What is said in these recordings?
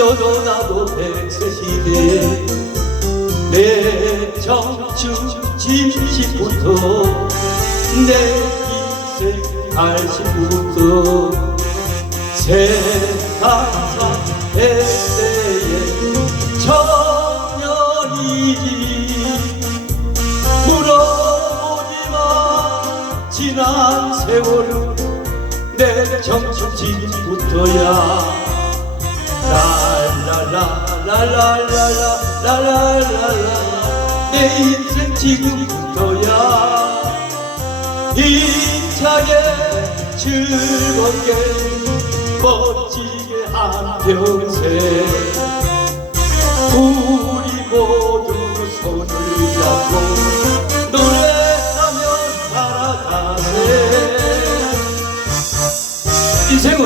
너도 나도 백세 시대. 내 청춘 진시부터 내 인생 알시부터 세상사 백세의 청년이지. 물어보지마 지난 세월은 내 청춘 진부터야 라라라라라라라라라라 내 인생 지금부터야 힘차게 즐겁게 멋지게 한평생 우리 모두 손을 잡고 노래하며 살아가세 인생은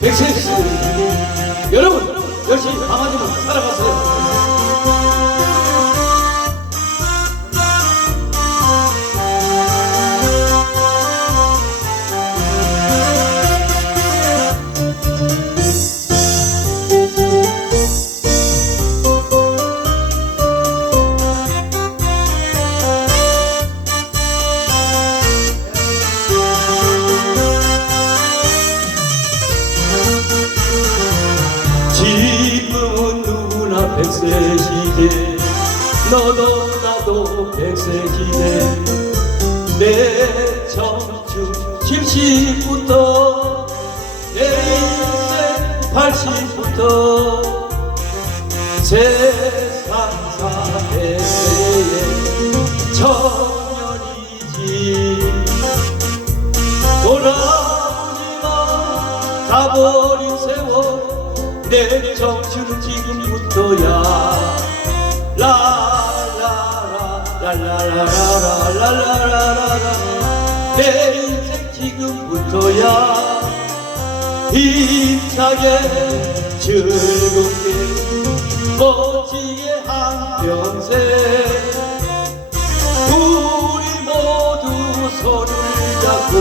백세시 여러분 열심히 강하지만 살아가세요 백세 시대 너도 나도 백세 시대 내 청춘 70부터 내 인생 80부터 세상사 백세의 청년이지. 돌아오지마. 가버린 세월 내 정신은 지금부터야 라라라라라라라라라라라 내 인생 지금부터야 힘차게 즐겁게 멋지게 한평생 우리 모두 손을 잡고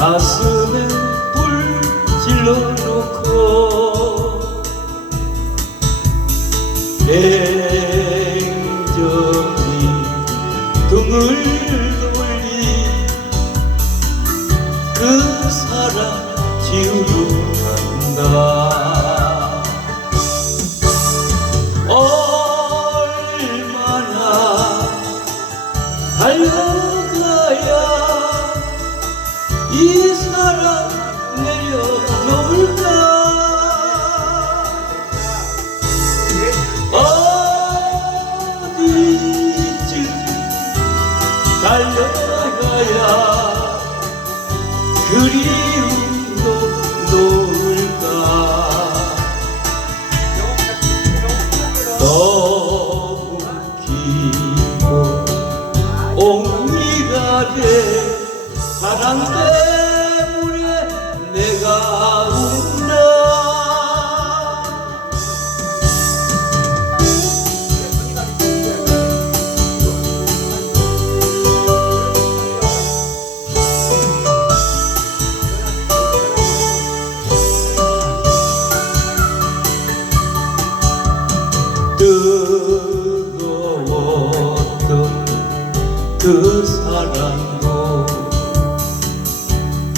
가슴에 불 질러놓고 냉정히 등을 돌리 그 사랑 지우러 간다 이 사랑 내려놓을까 어디쯤 달려가야 그리움도 놓을까? 너무 길고 옹리가 돼 사랑 때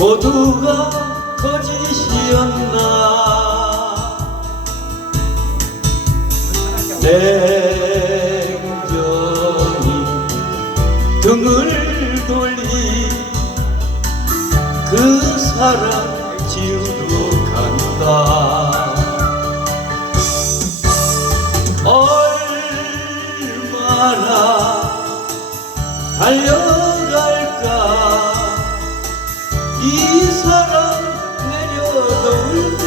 모두가 거짓이었나? 냉정히 등을 돌리 그 사람 지우러 간다. 얼마나 달려 이 사랑 내려놓을까?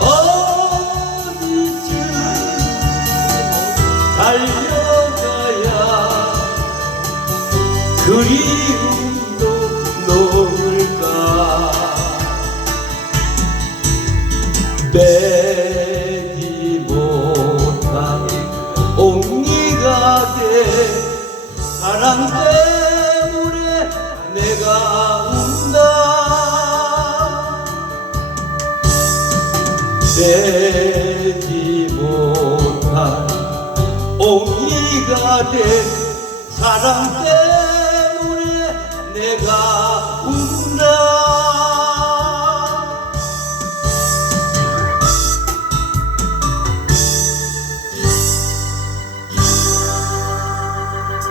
어디쯤 달려가야? 그리움도 놓을까? 빼지 못한 옹이가 돼 사랑 때문에 내가 운다. 빼지 못한 옹이가 돼 사랑 때문에 내가